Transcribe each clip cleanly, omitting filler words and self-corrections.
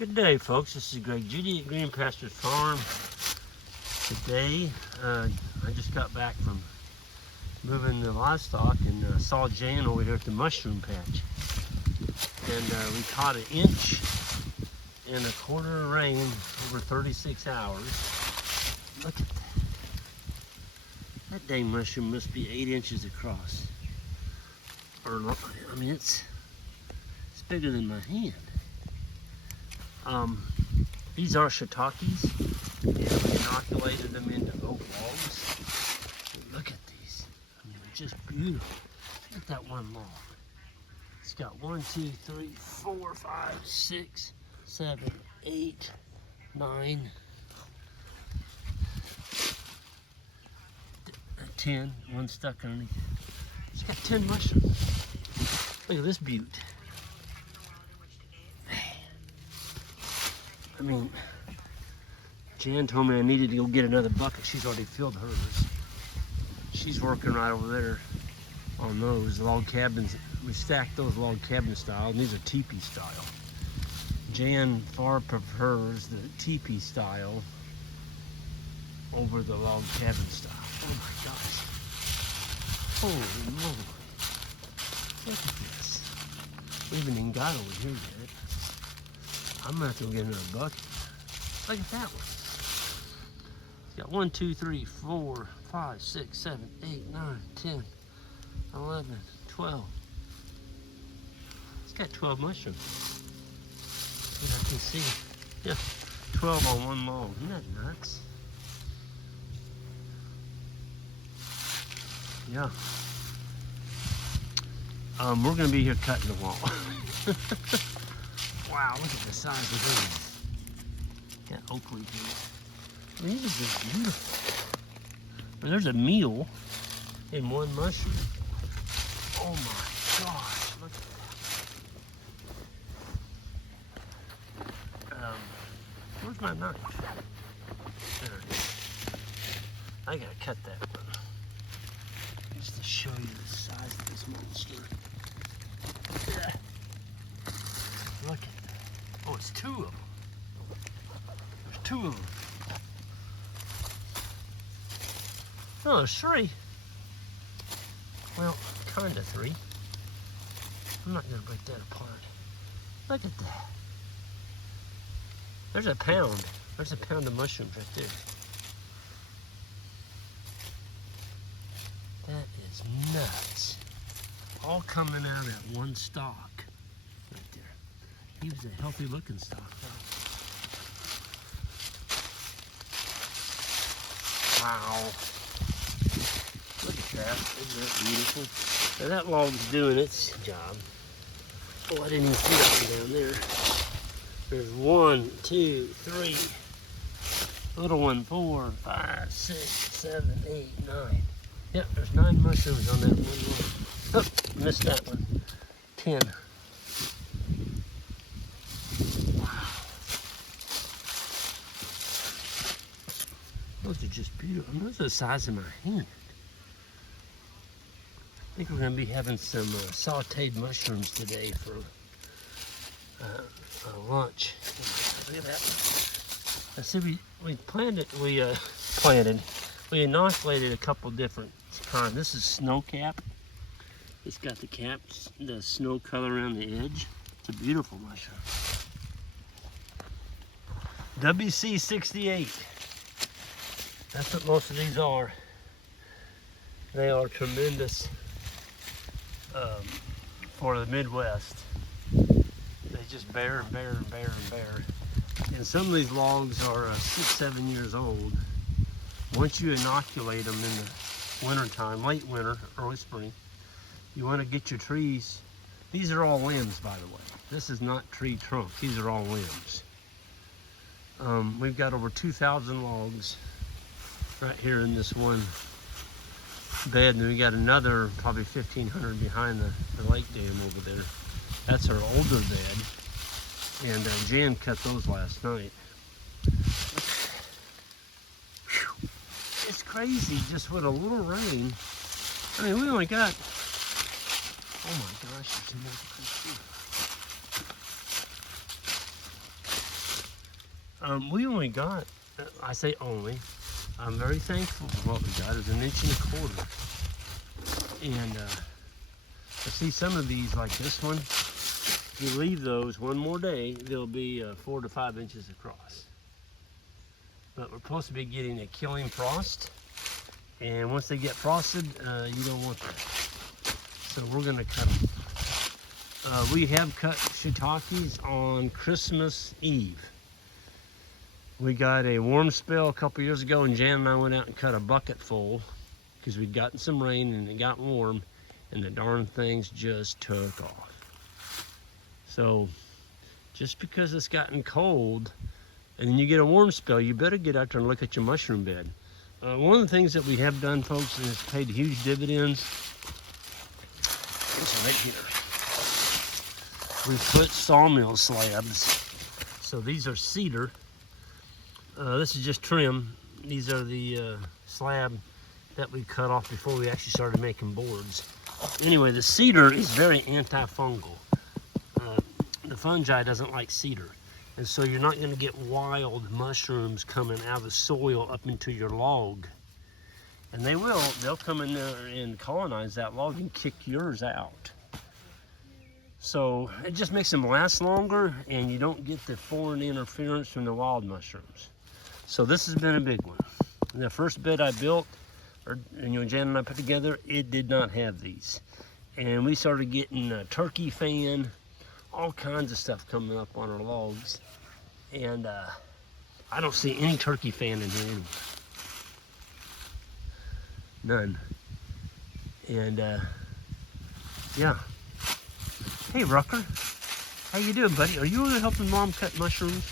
Good day, folks. This is Greg Judy at Green Pastures Farm. Today, I just got back from moving the livestock and saw Jan over here at the mushroom patch. And we caught 1 inch and a quarter of rain over 36 hours. Look at that. That dang mushroom must be 8 inches across. Or, I mean, it's bigger than my hand. These are shiitakes, and we inoculated them into oak logs. Look at these. I mean, they're just beautiful. Look at that one log. It's got 1, 2, 3, 4, 5, 6, 7, 8, 9, 10. One stuck underneath. It's got 10 mushrooms. Look at this beaut. I mean, Jan told me I needed to go get another bucket. She's already filled hers. She's working right over there on those log cabins. We stacked those log cabin style, and these are teepee style. Jan far prefers the teepee style over the log cabin style. Oh my gosh. Holy moly. Look at this. We haven't even got over here yet. I'm gonna have to go get another bucket. Look at that one. It's got 1, 2, 3, 4, 5, 6, 7, 8, 9, 10, 11, 12. It's got 12 mushrooms. Yeah, I can see. Yeah, 12 on one log. Isn't that nuts? Yeah. We're gonna be here cutting the wall. Wow, look at the size of these. Got oak leaf in it. These are just beautiful. Well, there's a meal in one mushroom. Oh my gosh, look at that. Where's my knife? There it is. I gotta cut that one. Just to show you the size of this monster. Yeah. Look at that. Oh, it's 2 of them. There's 2 of them. Oh, there's 3. Well, kind of 3. I'm not going to break that apart. Look at that. There's a pound. There's a pound of mushrooms right there. That is nuts. All coming out at one stalk. Right there. He was a healthy looking stock. Wow. Look at that. Isn't that beautiful? Now that log's doing its job. Oh, I didn't even see that one down there. There's 1, 2, 3. Little one, 4, 5, 6, 7, 8, 9. Yep, there's 9 mushrooms on that one log. Oh, missed that one. 10. Those are just beautiful. Those are the size of my hand. I think we're going to be having some sauteed mushrooms today for lunch. Look at that. I said we planted, we inoculated a couple different kinds. This is snow cap. It's got the caps, the snow color around the edge. It's a beautiful mushroom. WC68. That's what most of these are. They are tremendous for the Midwest. They just bear and bear and bear and bear. And some of these logs are 6, 7 years old. Once you inoculate them in the winter time, late winter, early spring, you want to get your trees. These are all limbs, by the way. This is not tree trunk. These are all limbs. We've got over 2,000 logs right here in this one bed, and we got another probably 1,500 behind the lake dam over there. That's our older bed, and Jan cut those last night. Whew. It's crazy just with a little rain. I mean, we only got, oh my gosh, there's more. We only got, I say only, I'm very thankful for what we got. It's 1.25 inches. And I see some of these, like this one, if you leave those one more day, they'll be 4 to 5 inches across. But we're supposed to be getting a killing frost. And once they get frosted, you don't want that. So we're gonna cut them. We have cut shiitakes on Christmas Eve. We got a warm spell a couple years ago, and Jan and I went out and cut a bucket full because we'd gotten some rain and it got warm, and the darn things just took off. So just because it's gotten cold and then you get a warm spell, you better get out there and look at your mushroom bed. One of the things that we have done, folks, and it's paid huge dividends, is right here. We put sawmill slabs. So these are cedar. This is just trim. These are the slab that we cut off before we actually started making boards. Anyway, the cedar is very antifungal. The fungi doesn't like cedar. And so you're not going to get wild mushrooms coming out of the soil up into your log. And they will. They'll come in there and colonize that log and kick yours out. So it just makes them last longer, and you don't get the foreign interference from the wild mushrooms. So this has been a big one. The first bed I built, and Jan and I put together, it did not have these. And we started getting a turkey fan, all kinds of stuff coming up on our logs. And I don't see any turkey fan in here anymore. None. And yeah. Hey Rucker, how you doing, buddy? Are you really helping Mom cut mushrooms?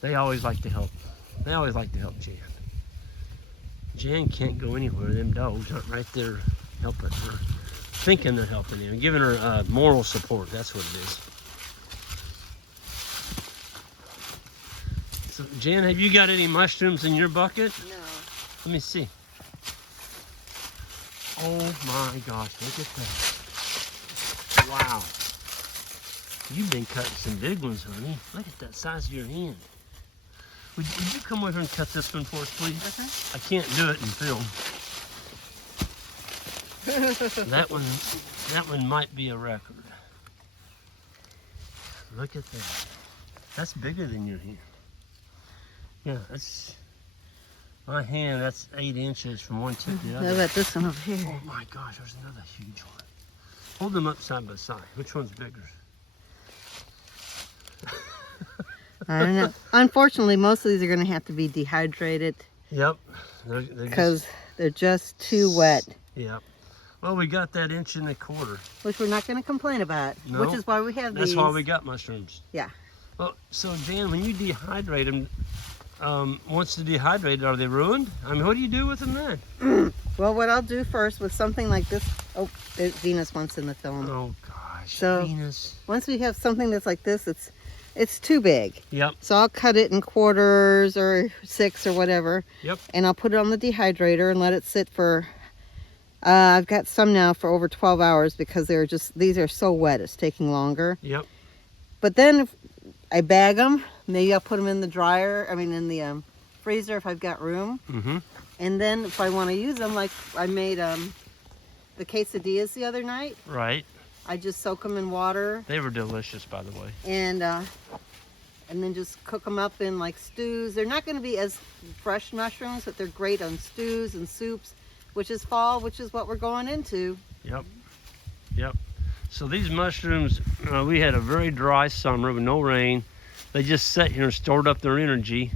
They always like to help. They always like to help Jan. Jan can't go anywhere. Them dogs aren't right there helping her, thinking they're helping her, giving her moral support. That's what it is. So Jan, have you got any mushrooms in your bucket? No. Let me see. Oh my gosh, look at that. Wow. You've been cutting some big ones, honey. Look at that size of your hand. Would you come over and cut this one for us, please? Okay. I can't do it in film. That one might be a record. Look at that. That's bigger than your hand. Yeah, that's my hand. That's 8 inches from one tip to the other. How about this one over here? Oh my gosh, there's another huge one. Hold them up side by side. Which one's bigger? I don't know. Unfortunately, most of these are going to have to be dehydrated. Yep. Because they're just too wet. Yep. Well, we got that 1.25 inches. Which we're not going to complain about. No, which is why we have these. That's why we got mushrooms. Yeah. Well, so Jan, when you dehydrate them, once they're dehydrated, are they ruined? I mean, what do you do with them then? Well, what I'll do first with something like this. Oh, there's Venus wants in the film. Oh gosh, so Venus. Once we have something that's like this, it's too big. Yep. So I'll cut it in quarters or 6 or whatever. Yep. And I'll put it on the dehydrator and let it sit for, I've got some now for over 12 hours because these are so wet, it's taking longer. Yep. But then if I bag them, maybe I'll put them in the dryer, in the freezer if I've got room. Mm-hmm. And then if I want to use them, like I made the quesadillas the other night. Right. I just soak them in water. They were delicious, by the way. And then just cook them up in like stews. They're not going to be as fresh mushrooms, but they're great on stews and soups, which is fall, which is what we're going into. Yep. Yep. So these mushrooms, we had a very dry summer with no rain. They just sat here and stored up their energy.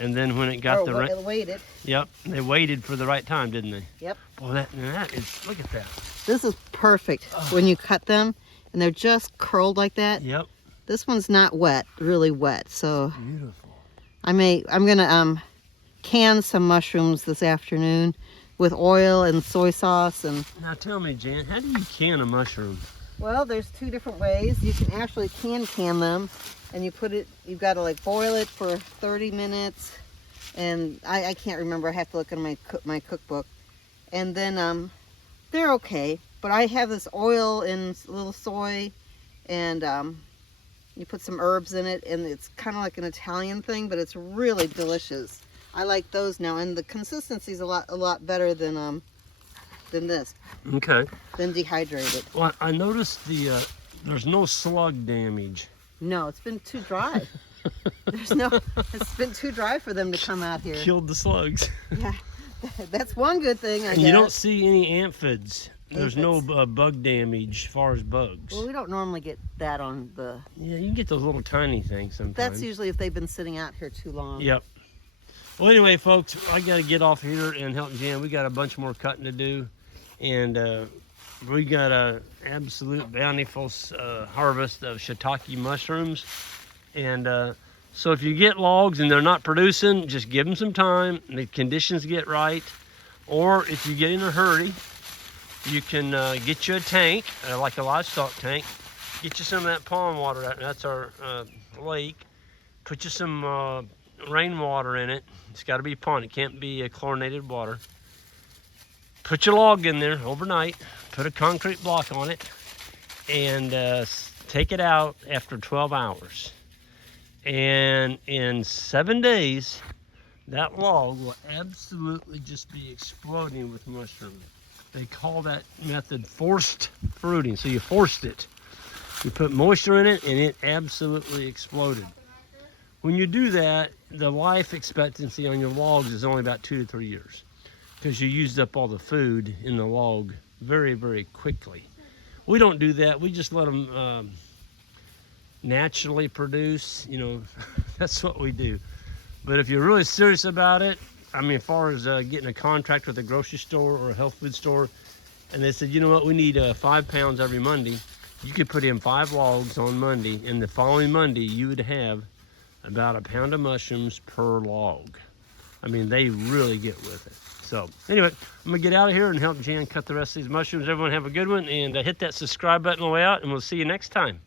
And then when it got the rain, it waited. Yep, they waited for the right time, didn't they? Yep. Boy, that is, look at that. This is perfect when you cut them and they're just curled like that. Yep. This one's not wet, really wet. So beautiful. I'm gonna can some mushrooms this afternoon with oil and soy sauce. And now tell me, Jan, how do you can a mushroom? well, there's 2 different ways. You can actually can them, and you've got to like boil it for 30 minutes. And I can't remember. I have to look at my cookbook. And then they're okay. But I have this oil and a little soy and You put some herbs in it, and it's kind of like an Italian thing, but it's really delicious. I like those now, and the consistency's a lot better than this. Okay. Than dehydrated. Well, I noticed there's no slug damage. No, it's been too dry. It's been too dry for them to come out here. Killed the slugs. Yeah, that's one good thing, I And guess. you don't see any aphids. There's no bug damage as far as bugs. Well, we don't normally get that on the... Yeah, you can get those little tiny things sometimes. That's usually if they've been sitting out here too long. Yep. Well, anyway, folks, I got to get off here and help Jan. We got a bunch more cutting to do. And we got a absolute bountiful harvest of shiitake mushrooms. And so if you get logs and they're not producing, just give them some time. The conditions get right. Or if you get in a hurry, you can get you a tank, like a livestock tank. Get you some of that pond water. That's our lake. Put you some rainwater in it. It's got to be pond. It can't be chlorinated water. Put your log in there overnight. Put a concrete block on it. And take it out after 12 hours. And in 7 days, that log will absolutely just be exploding with mushrooms. They call that method forced fruiting. So you forced it. You put moisture in it and it absolutely exploded. When you do that, the life expectancy on your logs is only about 2 to 3 years because you used up all the food in the log very, very quickly. We don't do that. We just let them naturally produce. You know, that's what we do. But if you're really serious about it, I mean, as far as getting a contract with a grocery store or a health food store, and they said, you know what, we need 5 pounds every Monday, you could put in 5 logs on Monday, and the following Monday you would have about 1 pound of mushrooms per log. I mean, they really get with it. So anyway, I'm gonna get out of here and help Jan cut the rest of these mushrooms. Everyone have a good one, and hit that subscribe button on the way out, and we'll see you next time.